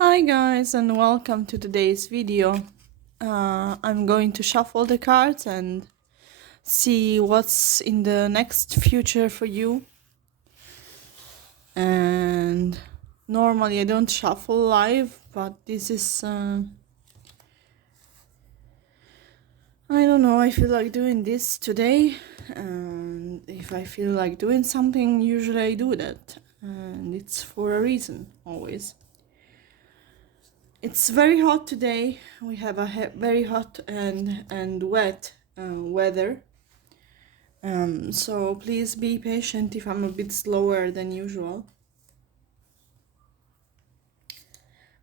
Hi guys and welcome to today's video. I'm going to shuffle the cards and see what's in the next future for you. And normally I don't shuffle live, but this is I don't know, I feel like doing this today. And if I feel like doing something, usually I do that. And it's for a reason, always. It's very hot today. We have a very hot and wet weather. So please be patient if I'm a bit slower than usual.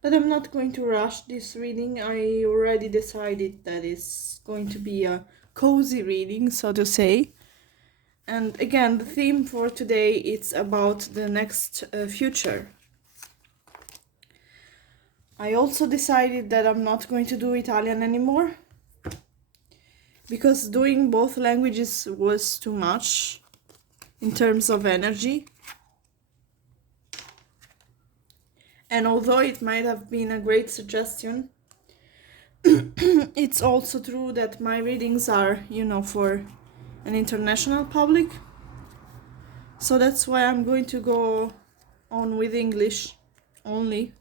But I'm not going to rush this reading. I already decided that it's going to be a cozy reading, so to say. And again, the theme for today is about the next future. I also decided that I'm not going to do Italian anymore, because doing both languages was too much in terms of energy. And although it might have been a great suggestion, it's also true that my readings are, for an international public. So that's why I'm going to go on with English only.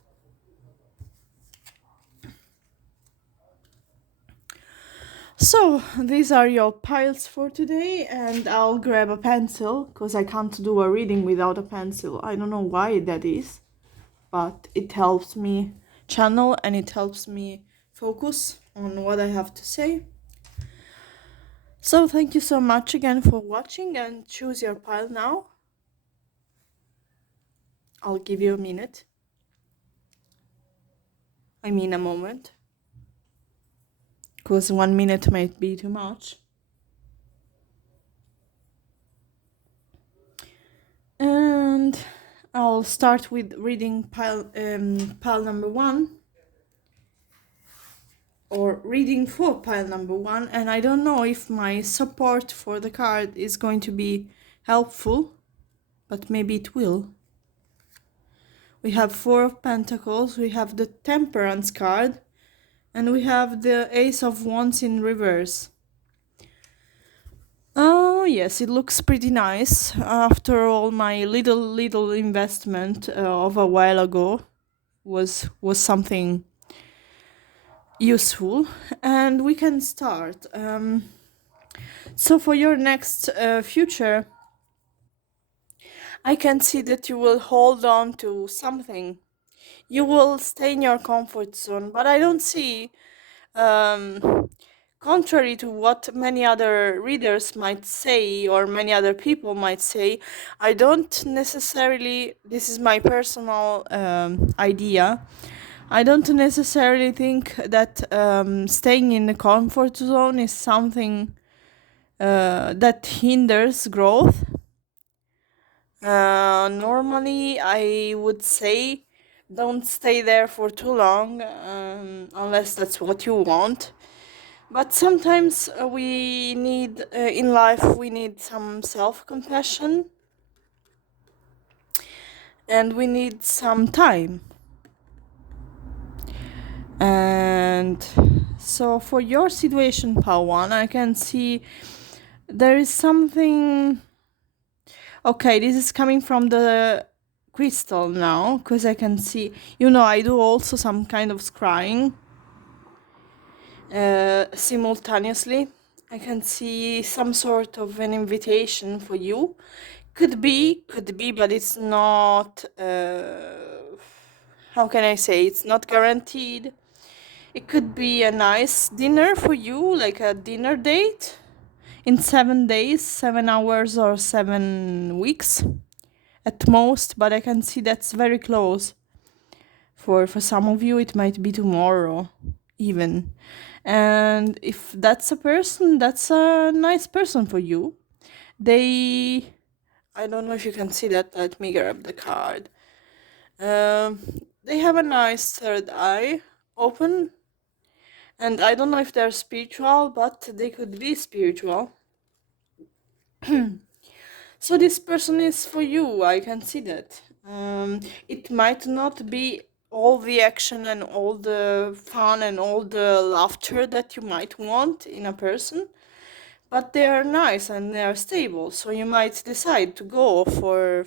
So these are your piles for today, and I'll grab a pencil because I can't do a reading without a pencil. I don't know why that is, but it helps me channel and it helps me focus on what I have to say. So thank you so much again for watching, and choose your pile now. I'll give you a minute. I mean a moment. Because 1 minute might be too much. And I'll start with reading pile number 1. Or reading for pile number 1. And I don't know if my support for the card is going to be helpful, but maybe it will. We have 4 of Pentacles, we have the Temperance card, and we have the Ace of Wands in reverse. Oh yes, it looks pretty nice. After all, my little investment of a while ago was something useful, and we can start. So for your next future, I can see that you will hold on to something. You will stay in your comfort zone, but I don't see, contrary to what many other readers might say or many other people might say, I don't necessarily, this is my personal idea, I don't necessarily think that staying in the comfort zone is something that hinders growth. Normally, I would say don't stay there for too long, unless that's what you want. But sometimes we need, in life, we need some self-compassion, and we need some time. And so for your situation, Pawan, I can see there is something. Okay, this is coming from the crystal now, because I can see, I do also some kind of scrying simultaneously. I can see some sort of an invitation for you. Could be, but it's not, how can I say, it's not guaranteed. It could be a nice dinner for you, like a dinner date in 7 days, 7 hours, or 7 weeks at most, but I can see that's very close. For some of you, it might be tomorrow, even. And if that's a person, that's a nice person for you. I don't know if you can see that. Let me grab the card. They have a nice third eye open. And I don't know if they're spiritual, but they could be spiritual. So this person is for you, I can see that. It might not be all the action and all the fun and all the laughter that you might want in a person, but they are nice and they are stable, so you might decide to go for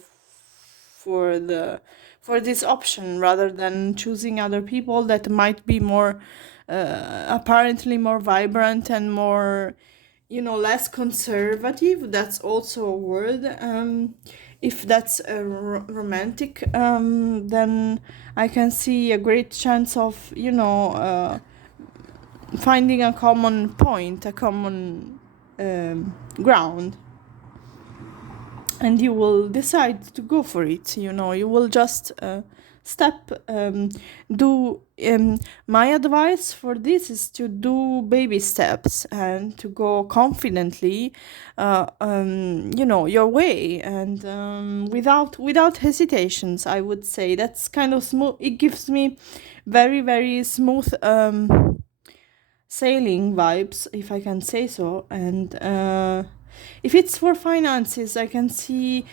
the for this option rather than choosing other people that might be more apparently more vibrant and more, you know, less conservative. That's also a word. If that's a romantic, then I can see a great chance of, you know, finding a common point, a common ground, and you will decide to go for it. You know, you will just step do my advice for this is to do baby steps and to go confidently, you know, your way, and without hesitations. I would say that's kind of smooth. It gives me very, very smooth sailing vibes, if I can say so. And if it's for finances, I can see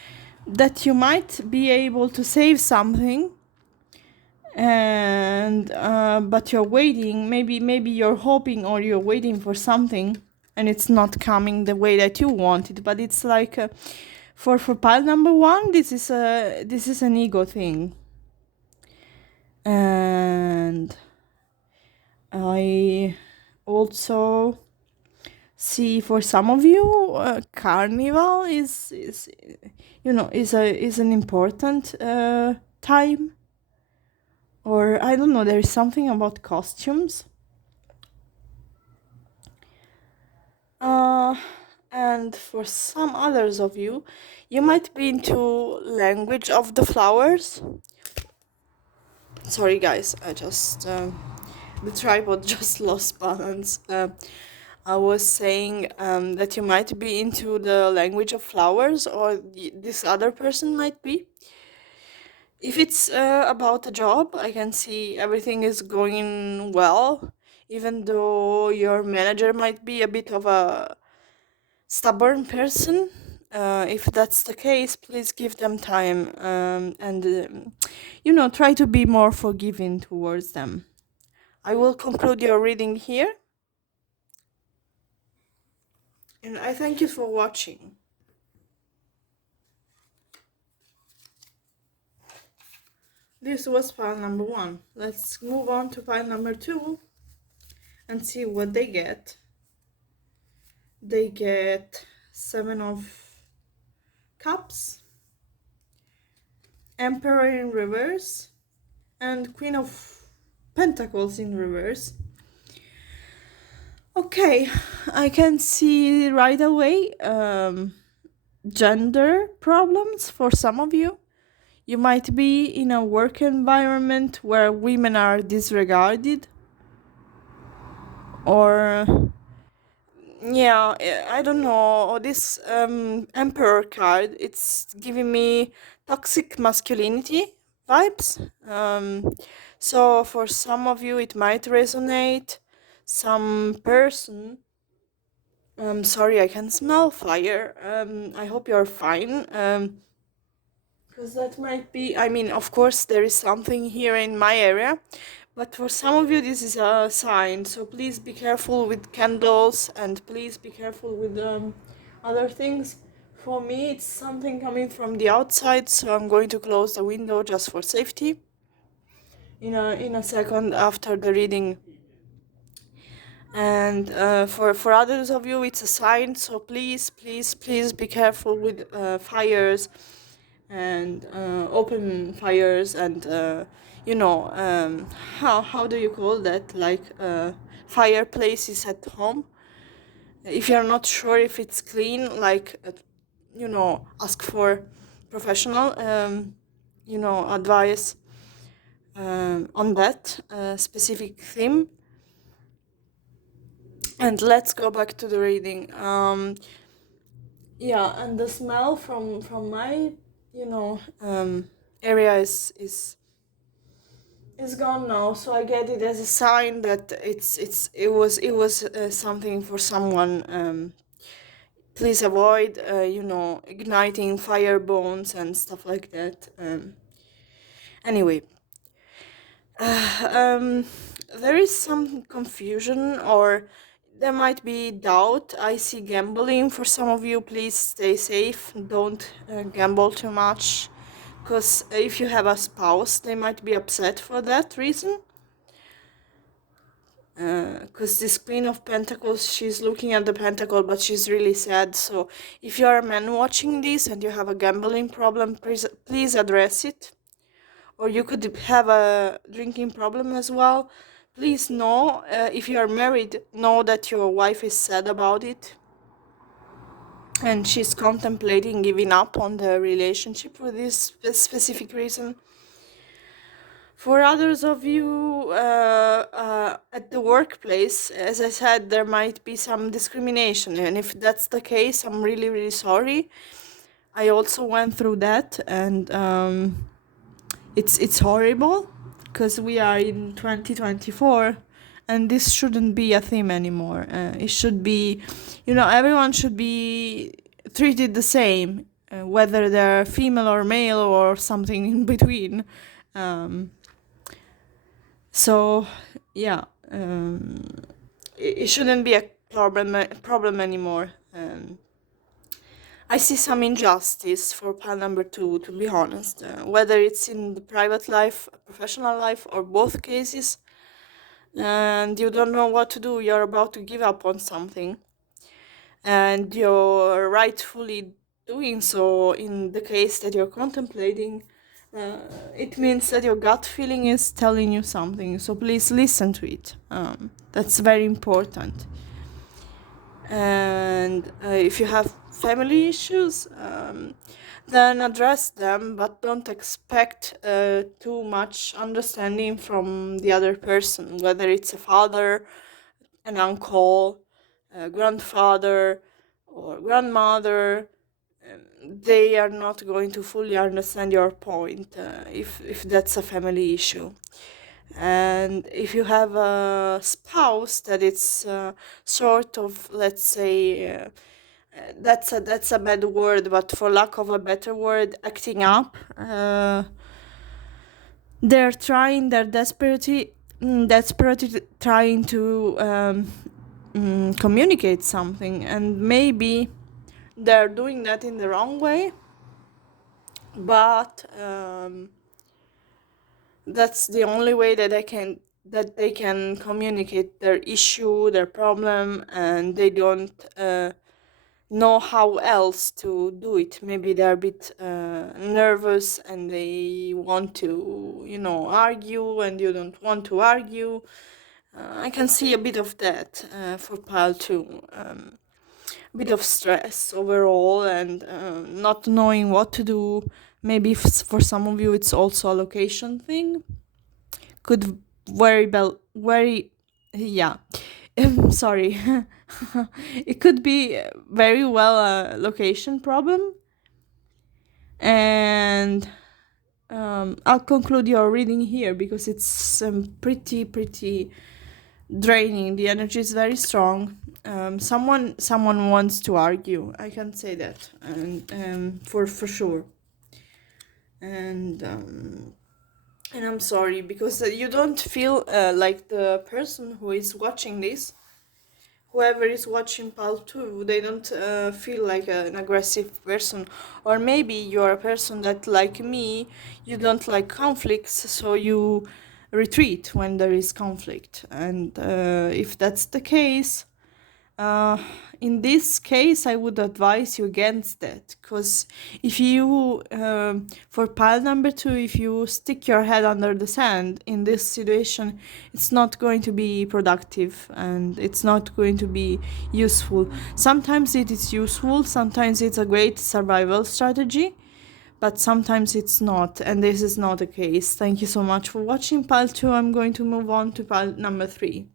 that you might be able to save something, and but you're waiting. Maybe you're hoping or you're waiting for something, and it's not coming the way that you want it. But it's like for pile number one, this is an ego thing, and I also see for some of you, carnival is you know, is an important time, or I don't know. There is something about costumes. Uh, and for some others of you, you might be into language of the flowers. Sorry, guys, I just the tripod just lost balance. I was saying that you might be into the language of flowers, or this other person might be. If it's about a job, I can see everything is going well, even though your manager might be a bit of a stubborn person. If that's the case, please give them time, and you know, try to be more forgiving towards them. I will conclude your reading here, and I thank you for watching. This was pile number one. Let's move on to pile number two and see what they get. They get Seven of Cups, Emperor in reverse, and Queen of Pentacles in reverse. Okay, I can see right away gender problems for some of you. You might be in a work environment where women are disregarded, or yeah, I don't know. This Emperor card, it's giving me toxic masculinity vibes. So for some of you, it might resonate. Some person. Sorry, I can smell fire. I hope you're fine. Because that might be. I mean, of course, there is something here in my area. But for some of you, this is a sign, so please be careful with candles, and please be careful with other things. For me, it's something coming from the outside, so I'm going to close the window just for safety. In a second after the reading, and for others of you, it's a sign. So please be careful with fires and open fires, and you know, how do you call that, like fireplaces at home. If you're not sure if it's clean, like you know, ask for professional you know, advice on that specific theme. And let's go back to the reading. Yeah, and the smell from my, you know, area is gone now, so I get it as a sign that it was something for someone. Please avoid you know, igniting fire bones and stuff like that. Anyway, Um, there is some confusion, or there might be doubt. I see gambling for some of you. Please stay safe. Don't gamble too much. Because if you have a spouse, they might be upset for that reason. Because this Queen of Pentacles, she's looking at the pentacle, but she's really sad. So if you are a man watching this and you have a gambling problem, please address it. Or you could have a drinking problem as well. Please know, if you are married, know that your wife is sad about it and she's contemplating giving up on the relationship for this specific reason. For others of you, at the workplace, as I said, there might be some discrimination, and if that's the case, I'm really, really sorry. I also went through that, and it's horrible because we are in 2024 and this shouldn't be a theme anymore. It should be, everyone should be treated the same, whether they're female or male or something in between. um, so yeah, it shouldn't be a problem anymore. I see some injustice for pile number two, to be honest, whether it's in the private life, professional life, or both cases, and you don't know what to do, you're about to give up on something, and you're rightfully doing so in the case that you're contemplating. It means that your gut feeling is telling you something, so please listen to it. That's very important. And if you have family issues, then address them, but don't expect too much understanding from the other person, whether it's a father, an uncle, a grandfather, or grandmother. They are not going to fully understand your point, if that's a family issue. And if you have a spouse that it's sort of, let's say, that's a bad word, but for lack of a better word, acting up, they're desperately trying to communicate something, and maybe they're doing that in the wrong way, but that's the only way that they can communicate their issue, their problem, and they don't know how else to do it. Maybe they're a bit nervous and they want to, argue, and you don't want to argue. I can see a bit of that for pile two. A bit of stress overall, and not knowing what to do. Maybe for some of you it's also a location thing. Could very, yeah. Sorry. It could be very well a location problem. And I'll conclude your reading here because it's pretty draining. The energy is very strong. Someone wants to argue. I can say that, and for sure. And I'm sorry because you don't feel like the person who is watching this, whoever is watching pal 2, they don't feel like an aggressive person. Or maybe you're a person that, like me, you don't like conflicts, so you retreat when there is conflict. And if that's the case, uh, in this case, I would advise you against that, because if you, for pile number 2, if you stick your head under the sand in this situation, it's not going to be productive and it's not going to be useful. Sometimes it is useful, sometimes it's a great survival strategy, but sometimes it's not, and this is not the case. Thank you so much for watching pile 2. I'm going to move on to pile number 3.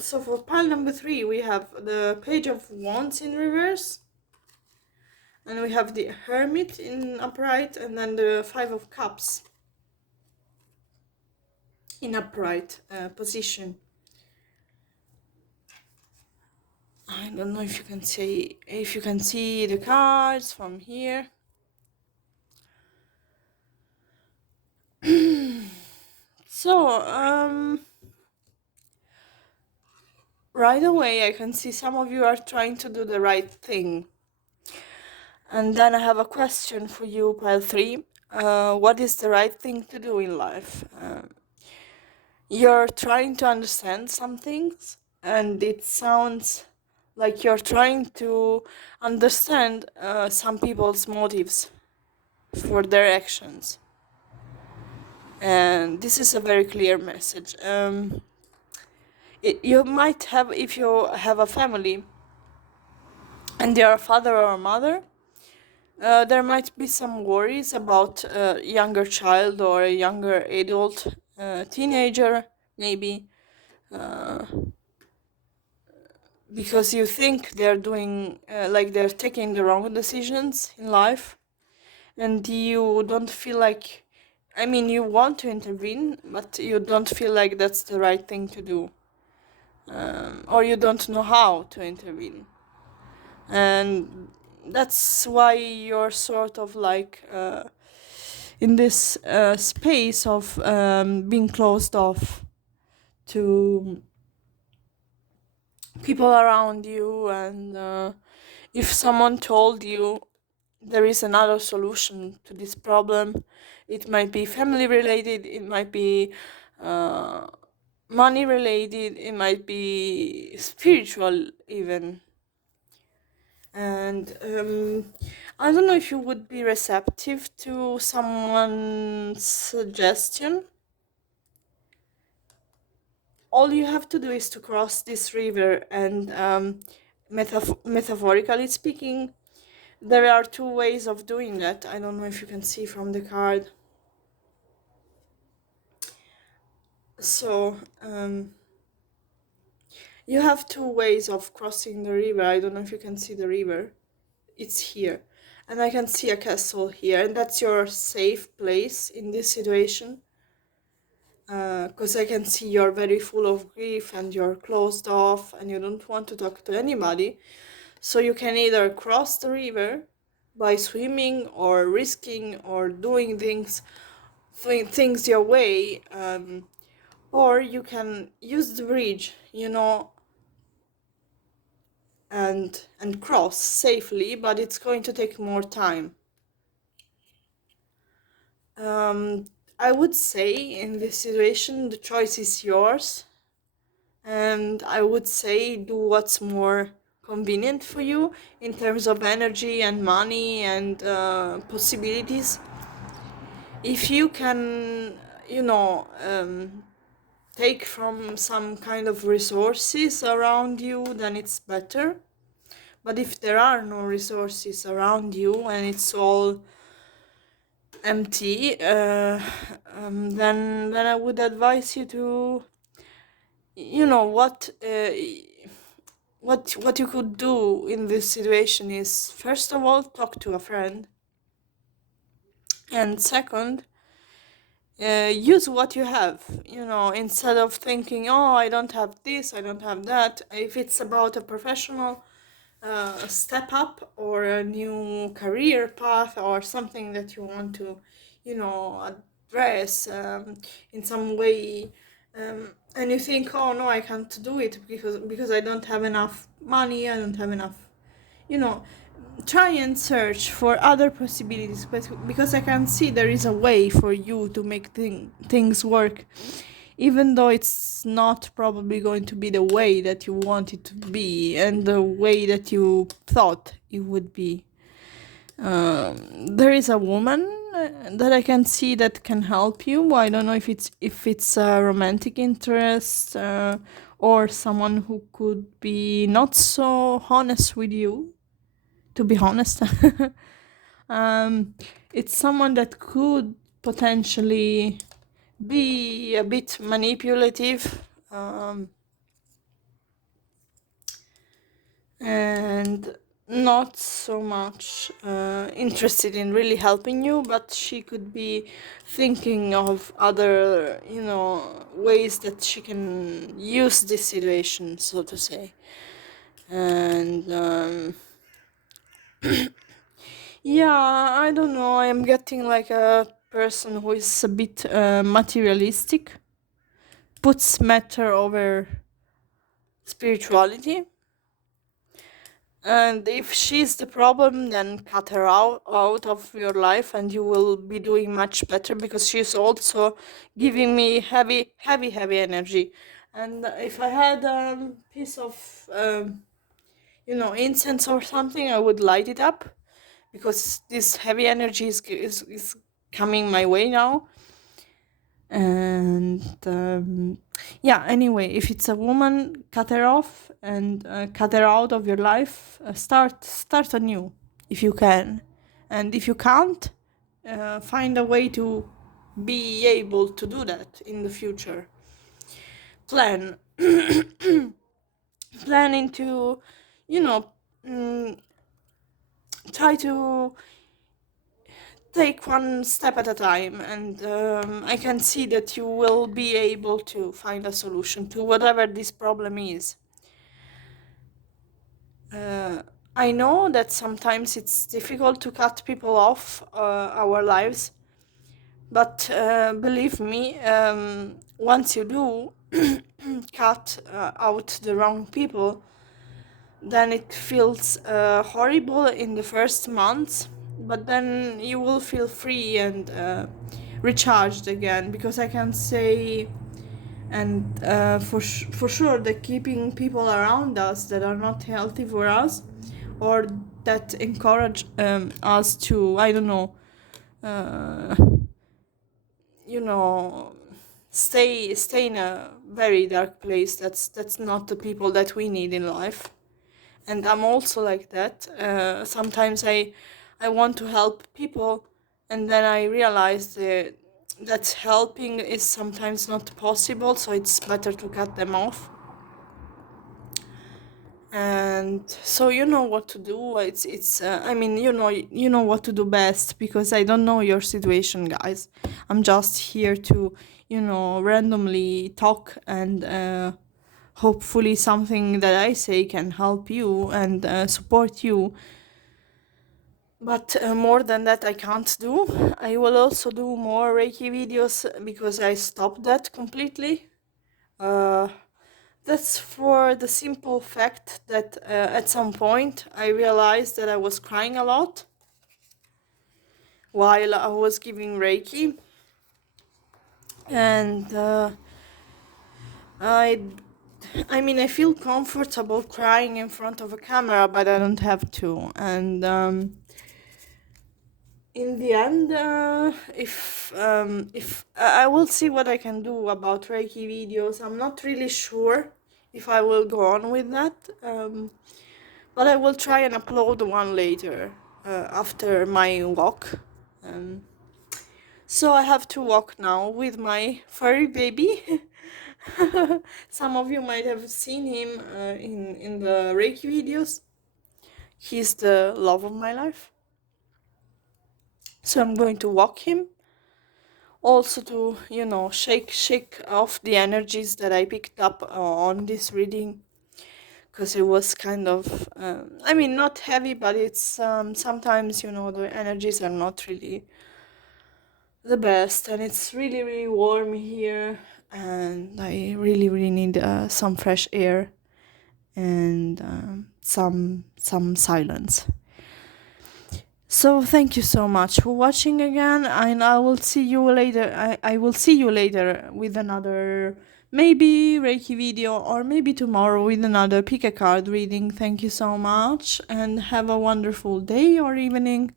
So for pile number 3, we have the Page of Wands in reverse, and we have the Hermit in upright, and then the Five of Cups in upright position. I don't know if you can see the cards from here. So, right away I can see some of you are trying to do the right thing. And then I have a question for you, pile 3. What is the right thing to do in life? You're trying to understand some things, and it sounds like you're trying to understand some people's motives for their actions. And this is a very clear message. You might have, if you have a family and you're a father or a mother, there might be some worries about a younger child or a younger adult, teenager, maybe, because you think they're doing, like they're taking the wrong decisions in life, and you don't feel like, I mean, you want to intervene, but you don't feel like that's the right thing to do, or you don't know how to intervene. And that's why you're sort of like in this space of being closed off to people around you. And if someone told you there is another solution to this problem, it might be family related, it might be uh, money related, it might be spiritual even. And I don't know if you would be receptive to someone's suggestion. All you have to do is to cross this river, and metaphorically speaking, there are two ways of doing that. I don't know if you can see from the card. So you have two ways of crossing the river. I don't know if you can see the river. It's here, and I can see a castle here, and that's your safe place in this situation. Because I can see you're very full of grief and you're closed off and you don't want to talk to anybody. So you can either cross the river by swimming or risking or doing things your way, or you can use the bridge, and cross safely, but it's going to take more time. I would say in this situation the choice is yours, and I would say do what's more convenient for you in terms of energy and money and possibilities. If you can, take from some kind of resources around you, then it's better. But if there are no resources around you and it's all empty, then I would advise you to, what you could do in this situation is, first of all, talk to a friend, and second, use what you have, instead of thinking, oh, I don't have this, I don't have that. If it's about a professional step up or a new career path or something that you want to, address in some way, and you think, oh no, I can't do it because I don't have enough money, I don't have enough, you know try and search for other possibilities, but because I can see there is a way for you to make things work, even though it's not probably going to be the way that you want it to be and the way that you thought it would be. There is a woman that I can see that can help you. I don't know if it's a romantic interest, or someone who could be not so honest with you, to be honest. It's someone that could potentially be a bit manipulative, and not so much interested in really helping you, but she could be thinking of other, ways that she can use this situation, so to say. And yeah, I don't know. I am getting like a person who is a bit materialistic. puts matter over spirituality. And if she's the problem, then cut her out of your life and you will be doing much better, because she's also giving me heavy, heavy, heavy energy. And if I had a piece of, incense or something, I would light it up, because this heavy energy is coming my way now. And yeah, anyway, if it's a woman, cut her off and cut her out of your life. Start anew if you can, and if you can't, find a way to be able to do that in the future. Plan planning to, you know mm, try to take one step at a time, and I can see that you will be able to find a solution to whatever this problem is. uh, I know that sometimes it's difficult to cut people off our lives, but believe me, once you do cut out the wrong people, then it feels horrible in the first months, but then you will feel free and recharged again, because I can say, and for sure, that keeping people around us that are not healthy for us, or that encourage us to, I don't know, uh, you know stay in a very dark place, that's not the people that we need in life. And I'm also like that. Sometimes I want to help people, and then I realize that helping is sometimes not possible, so it's better to cut them off. And so you know what to do. It's I mean, you know what to do best, because I don't know your situation, guys. I'm just here to, randomly talk, and hopefully something that I say can help you and support you. But more than that, I can't do. I will also do more Reiki videos, because I stopped that completely. Uh, that's for the simple fact that at some point I realized that I was crying a lot while I was giving Reiki. And I I mean, I feel comfortable crying in front of a camera, but I don't have to. And in the end, if I will see what I can do about Reiki videos. I'm not really sure if I will go on with that, but I will try and upload one later after my walk. Um, so I have to walk now with my furry baby. Some of you might have seen him in the Reiki videos. He's the love of my life. So I'm going to walk him, also to, shake off the energies that I picked up on this reading, because it was kind of, I mean, not heavy, but it's sometimes, the energies are not really the best, and it's really, really warm here, and I really, really need some fresh air and some silence. So thank you so much for watching again, and I will see you later. I will see you later with another, maybe Reiki video, or maybe tomorrow with another pick a card reading. Thank you so much, and have a wonderful day or evening.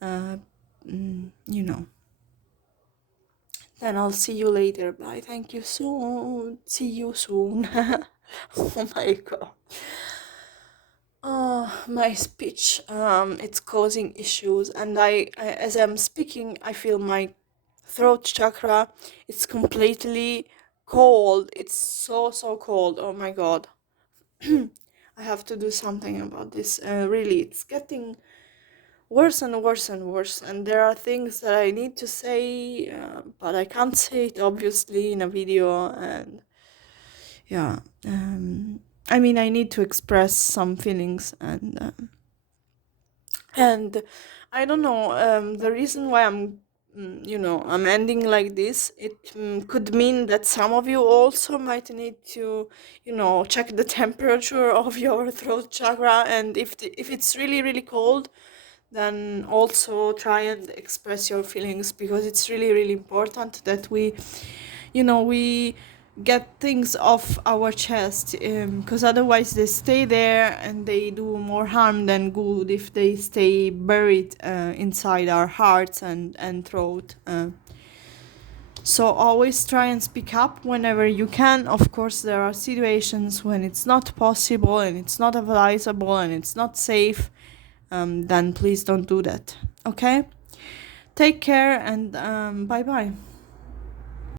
Uh, you know. Then I'll see you later. Bye. Thank you soon. See you soon. Oh my god. Oh, my speech, it's causing issues, and as I'm speaking, I feel my throat chakra, it's completely cold. It's so, so cold. Oh my god. I have to do something about this. Really, it's getting worse and worse and worse, and there are things that I need to say, but I can't say it obviously in a video, and yeah, I mean, I need to express some feelings, and I don't know, the reason why I'm I'm ending like this, it could mean that some of you also might need to, check the temperature of your throat chakra, and if it's really, really cold, then also try and express your feelings, because it's really, really important that we get things off our chest, because otherwise they stay there and they do more harm than good if they stay buried inside our hearts and throat. So always try and speak up whenever you can. Of course, there are situations when it's not possible and it's not advisable and it's not safe. Then please don't do that. Okay? Take care, and bye bye.